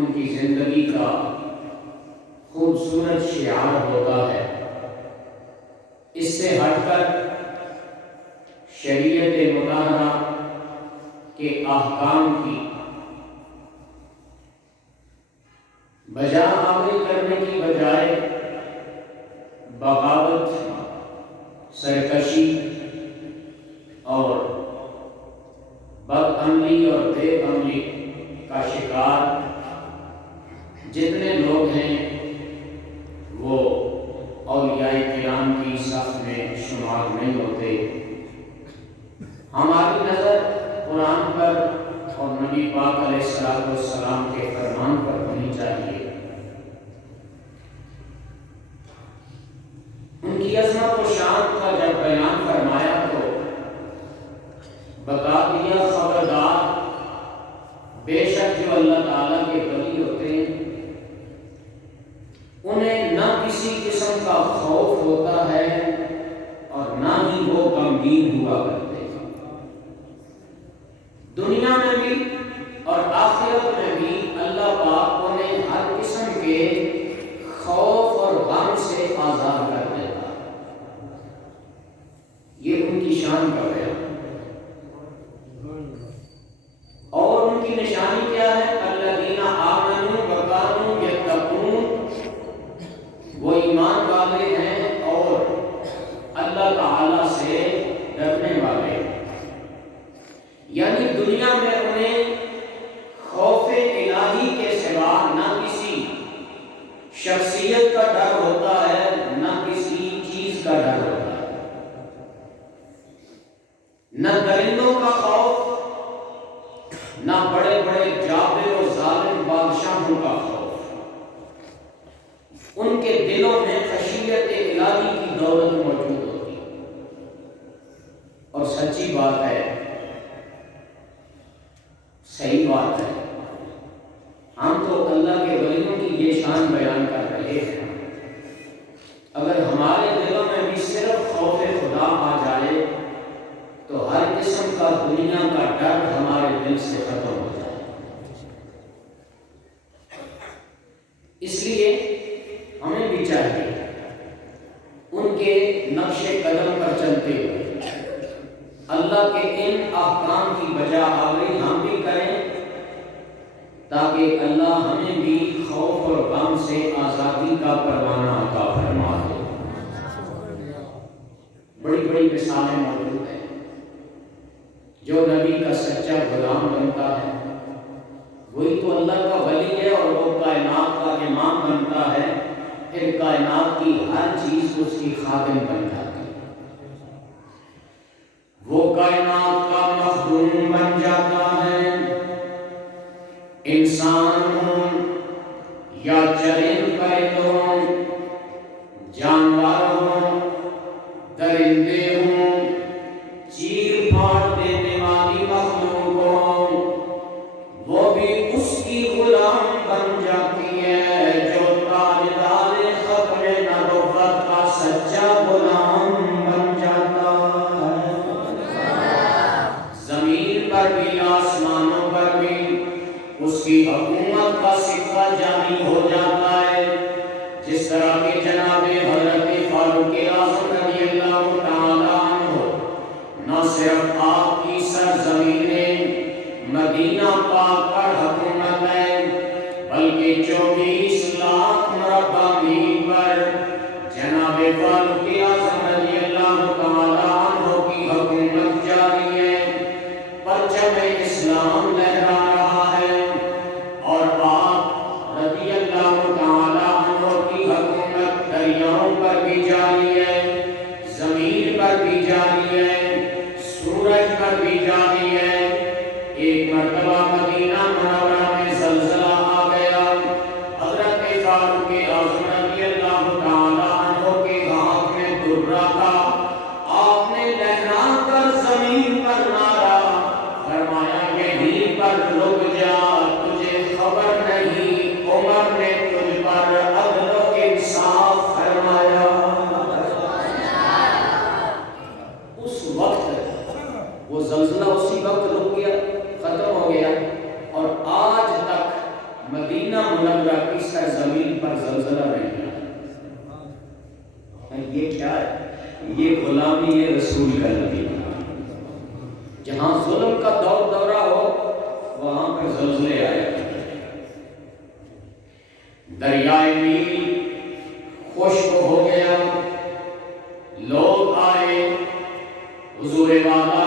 ان کی زندگی کا خوبصورت شعار ہوتا ہے۔ اس سے ہٹ کر شریعت مطہرہ کے احکام کی بجا آوری کرنے کی بجائے بغاوت، سرکشی اور بد عملی اور بے عملی کا شکار جتنے لوگ ہیں وہ اولیاء کرام کی صف میں شمار نہیں ہوتے۔ ہماری نظر قرآن پر اور نبی پاک علیہ السلام کے فرمان پر ہونی چاہیے۔ ان کی عظمت و شان کا جب بیان فرمایا تو بتا دیا خبردار، بے شک جو اللہ تعالیٰ کے ولی ہوتے ہیں انہیں نہ کسی قسم کا خوف ہوتا ہے اور نہ ہی وہ غمگین ہوا کرتے ہیں۔ دنیا میں بھی اور آخرت میں بھی اللہ پاک انہیں ہر قسم کے خوف اور غم سے آزاد کر دیتا ہے۔ یہ ان کی شان کا بیان۔ اور ان کی نشانی کیا ہے؟ الذین آمنوا وکانوا یتقون، وہ ایمان والے ہیں اور اللہ تعالی سے ڈرنے والے ہیں۔ یعنی دنیا میں انہیں خوف الہی کے سوا نہ کسی شخصیت کا ڈر ہوتا ہے، نہ کسی چیز کا ڈر ہوتا ہے، نہ درندوں کا خوف، نہ بڑے بڑے جابر و ظالم بادشاہوں کا خوف۔ ان کے دلوں میں خشیت الہی کی دولت موجود ہوتی ہے۔ اور سچی بات ہے، صحیح بات ہے، ہم تو اللہ کے ولیوں کی یہ شان بیان کر رہے ہیں۔ اگر ہمارے دلوں میں بھی صرف خوف خدا آ جائے تو ہر قسم کا دنیا کا ڈر ہمارے دل سے ختم ہو جائے۔ اس لیے ہمیں بھی چاہیے ان کے نقش قدم پر چلتے ہوئے اللہ کے ان احکام کی بجا آوری ہم بھی کریں، تاکہ اللہ ہمیں بھی خوف اور غم سے آزادی کا پروانہ عطا فرما دے۔ بڑی بڑی مثالیں موجود ہیں۔ جو نبی کا سچا غلام بنتا ہے وہی تو اللہ کا ولی ہے، اور وہ کائنات کا امام بنتا ہے، پھر کائنات کی ہر چیز اس کی خادم بن جاتی ہے۔ وہ کائنات کا مخدوم بن جاتا ہے، انسان ہوں یا چرند پرند ہوں، جانور ہوں، درندے ہوں، چیر پھاڑ دینے والی مخلوق ہوں، وہ بھی اس کی غلام بن جاتی ہے جو تاجدار ختم نبوت کا سچا غلام بن جاتا ہے۔ زمین پر بھی آسمانوں پر بھی اس کی حکومت کا سکہ جاری ہو جاتا ہے، جس طرح کہ جناب حضرت فاروق اعظم رضی اللہ تعالیٰ عنہ نہ صرف آپ کی سرزمین مدینہ پاک پر حکومت ہے، بلکہ 24 لاکھ مربع میل پر جناب فاروق اعظم رضی اللہ تعالیٰ عنہ کی حکومت جاری ہے۔ پرچم اسلام لہرا رہا ہے، اور آپ رضی اللہ تعالیٰ عنہ کی حکومت دریاؤں پر بھی جاری ہے، زمین پر بھی جاری ہے، سورج پر بھی جاری ہے۔ ایک مرتبہ مدینہ منورہ منورہ کی سرزمین پر زلزلہ نہیں آیا۔ یہ کیا ہے؟ یہ غلامی رسول کا نتیجہ۔ جہاں ظلم کا دور دورہ ہو وہاں پر زلزلے آئے۔ دریائے نیل خشک ہو گیا، لوگ آئے حضور والا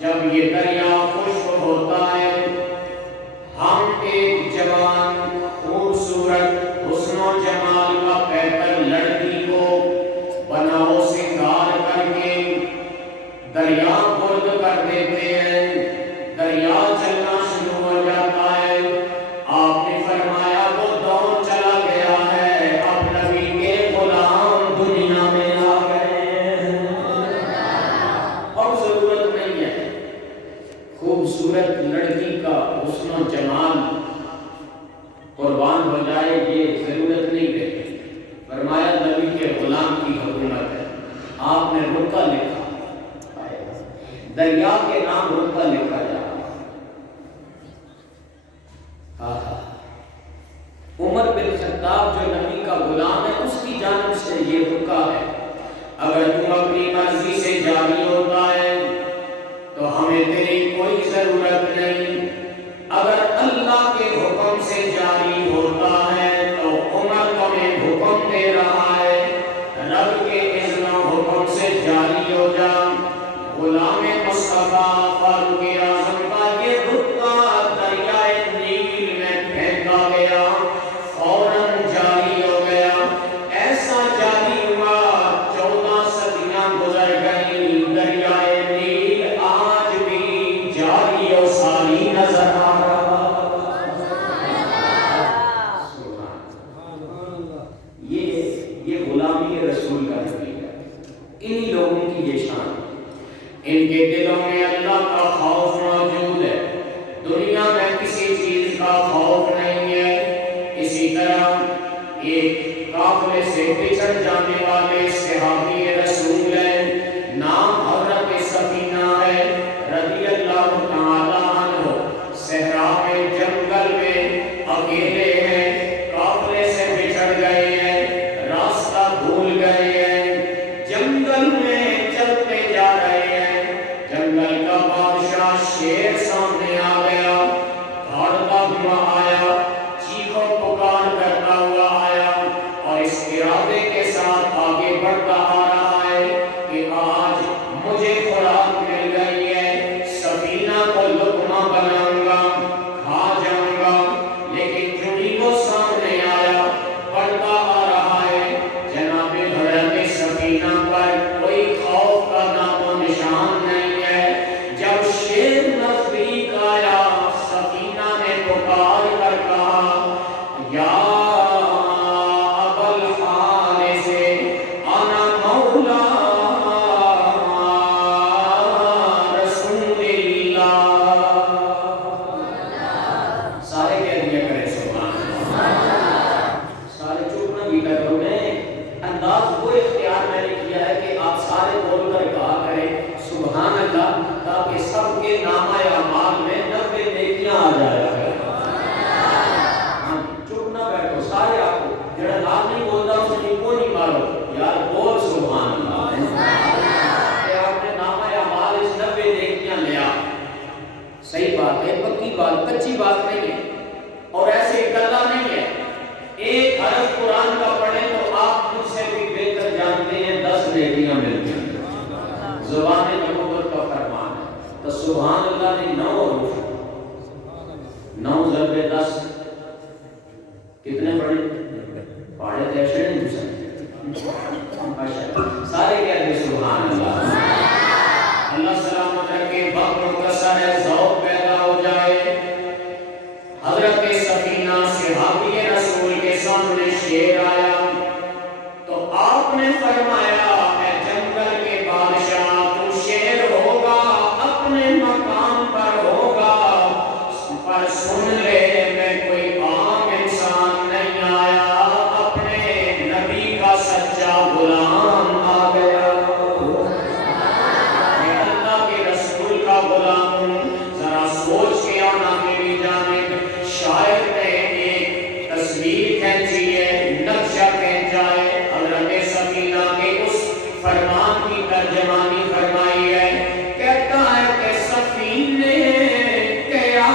جب یہ دریا خشک ہوتا ہے ہم ایک جوان خوبصورت حسن و جمال کا بہتر لڑکی کو بناؤ سنگار کر کے دریا برد کر دیتے ہیں، دریا چلنا شروع ہو جاتا ہے۔ آپ نے فرمایا وہ دور چلا گیا ہے، اب نبی کے غلام دنیا میں آ گئے ہیں، اب ضرورت نہیں ہے خوبصورت لڑکی کا حسن و جمال قربان ہو جائے، یہ ضرورت نہیں رہی۔ فرمایا نبی کے غلام کی حکومت ہے۔ آپ نے رکا لکھا، دریا کے نام رکا لکھا جا رہا۔ عمر بن خطاب جو نبی کا غلام ہے اس کی جانب سے یہ رکا ہے، اگر تم اپنی مرضی سے جاری ہوتا ہے تو ہمیں تیری کوئی ضرورت نہیں، اگر اللہ کے حکم سے جاری ہوتا ہے تو عمر تمہیں حکم دے رہا ہے رب کے اذن و حکم سے جاری ہو جا۔ غلام مصطفیٰ فاروق اعظم کا یہ رکا دریائے نیل میں پھینکا گیا، فوراً جاری ہو گیا۔ ایسا جاری ہوا 14 صدیاں گزر گئی، دریائے نیل آج بھی جاری و ساری نظر آ رہا۔ یہ غلامی رسول کا نتیجہ ہے، انہی لوگوں کی یہ شان، ان کے دلوں میں اللہ کا خوف موجود ہے، دنیا میں کسی چیز کا خوف نہیں ہے۔ اسی طرح ایک قافلے سے بچھڑ جانے والے صحابی رسول ہیں، نام حضرت سفینہ ہے رضی اللہ تعالی عنہ، صحرا میں جنگل میں اکیلے ہیں، قافلے سے بچھڑ گئے ہیں، راستہ بھول گئے ہیں، جنگل میں چلتے جا رہے ہیں، جنگل کا بادشاہ شیر سامنے آ گیا، بھاڑتا ہوا آیا، چیخ و پکار کرتا ہوا آیا، اور اس ارادے کے ساتھ آگے بڑھتا آ رہا ہے کہ آج مجھے خوراک مل گئی ہے، سفینہ کو لقمہ بناؤں گا، کھا جاؤں گا، لیکن چونکہ وہ سامنے آیا، بڑھتا آ رہا ہے، جناب حضرت سفینہ پر کوئی خوف کا نام و نشان نہیں ہے۔ جب شیر نزدیک آیا سفینہ نے پکار کر کہا یا ابا الحارث انا مولا رسول اللہ، سارے کہہ دیا کرے سبحان اللہ، سارے چپ نہ بھی کرو، میں انداز وہ اختیار میں نے کیا ہے کہ آپ سارے بول کر کہا کریں سبحان اللہ، تاکہ سب کے نامہ اعمال میں 90 نیکیاں آ جایا کریں۔ ہاں چپ نہ بیٹھو، سارے آپ کو جڑا نام نہیں بولتا اس نے کو نہیں مارو، یار بول سبحان اللہ، کہ آپ نے نامہ اعمال اس 90 نیکیاں لیا۔ صحیح بات ہے، پکی بات، کچی بات نہیں ہے، اور ایسے گلا نہیں ہے۔ ایک حرف قرآن کا پڑھیں تو آپ مجھ سے بھی بہتر جانتے ہیں 10 نیکیاں ملتی ہیں، زبان نبوت کا فرمان ہے۔ تو سبحان اللہ نے 9 حروف، 9 ضرب 10 کتنے پڑھے؟ پڑھے تھے ایسے نہیں دوسرے، سارے کہتے ہیں سبحان اللہ۔ اللہ سلامت رکھے، وقت مختصر ہے، ذوق پیدا ہو جائے۔ حضرت سفینہ صحابی رسول کے سامنے شیر آیا تو آپ نے فرمایا اے جنگل کے بادشاہ تو شیر ہوگا، اپنے مقام پر ہوگا، پر سن لے میں کوئی عام انسان نہیں آیا، اپنے نبی کا سچا غلام آ گیا، میں اللہ کے رسول کا غلام ہوں۔ ذرا سوچ کے آنا میری جانب، شاید میں ایک تصویر کھینچی ہے، نقشہ کھینچا ہے، حضرت سفینہ کے اس فرمان کی ترجمانی فرمائی ہے۔ کہتا ہے کہ سفینے کیا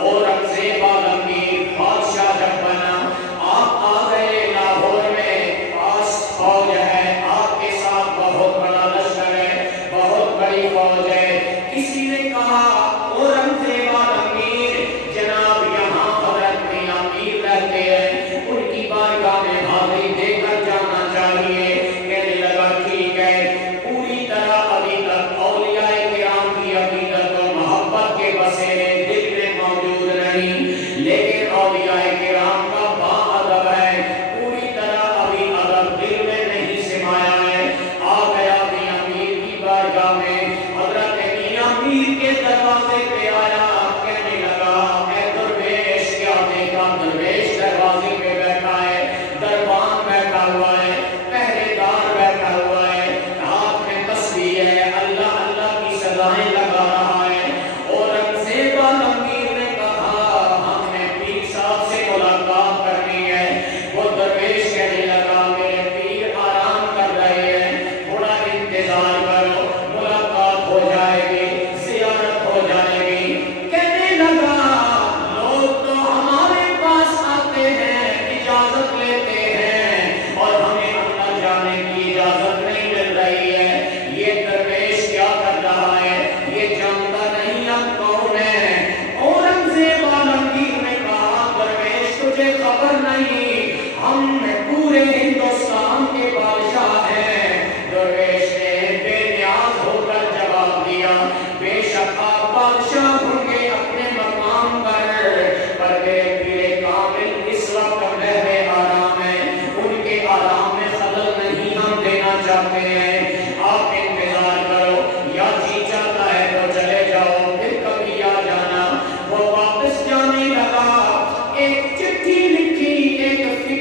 اورنگزیب عالمگیر بادشاہ جب بنا، آپ آ گئے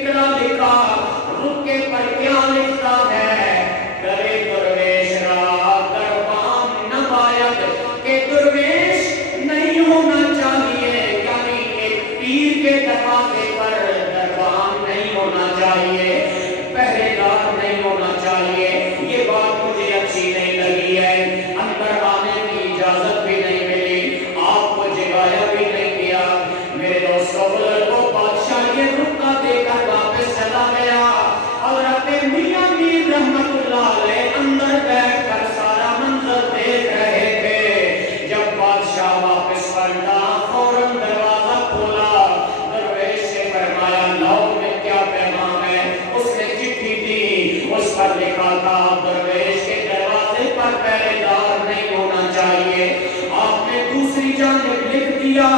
طرح لکھا، رکے پر کیا لکھتا ہے، کرے درویش را دربان نباید، کہ درویش نہیں ہونا چاہیے، یعنی ایک پیر کے دروازے پر دربان نہیں ہونا چاہیے، پہرے دار نہیں ہونا چاہیے۔ یہ بات مجھے اچھی نہیں لگی ہے، اندر آنے کی اجازت بھی نہیں ملی، آپ کو جگایا بھی نہیں کیا۔ میرے دوستوں بزرگوں، بادشاہ یہ رکا دے کر واپس چلا گیا۔ حضرت میاں میر رحمت اللہ علیہ اندر بیٹھ کر سارا منظر دیکھ رہے تھے۔ جب بادشاہ واپس پلٹا، فوراً دروازہ کھولا، درویش سے فرمایا لاؤ میں کیا پیغام ہے۔ اس نے چٹھی دی، اس پر لکھا تھا درویش کے دروازے پر پہرے دار نہیں ہونا چاہیے۔ آپ نے دوسری جانب لکھ دیا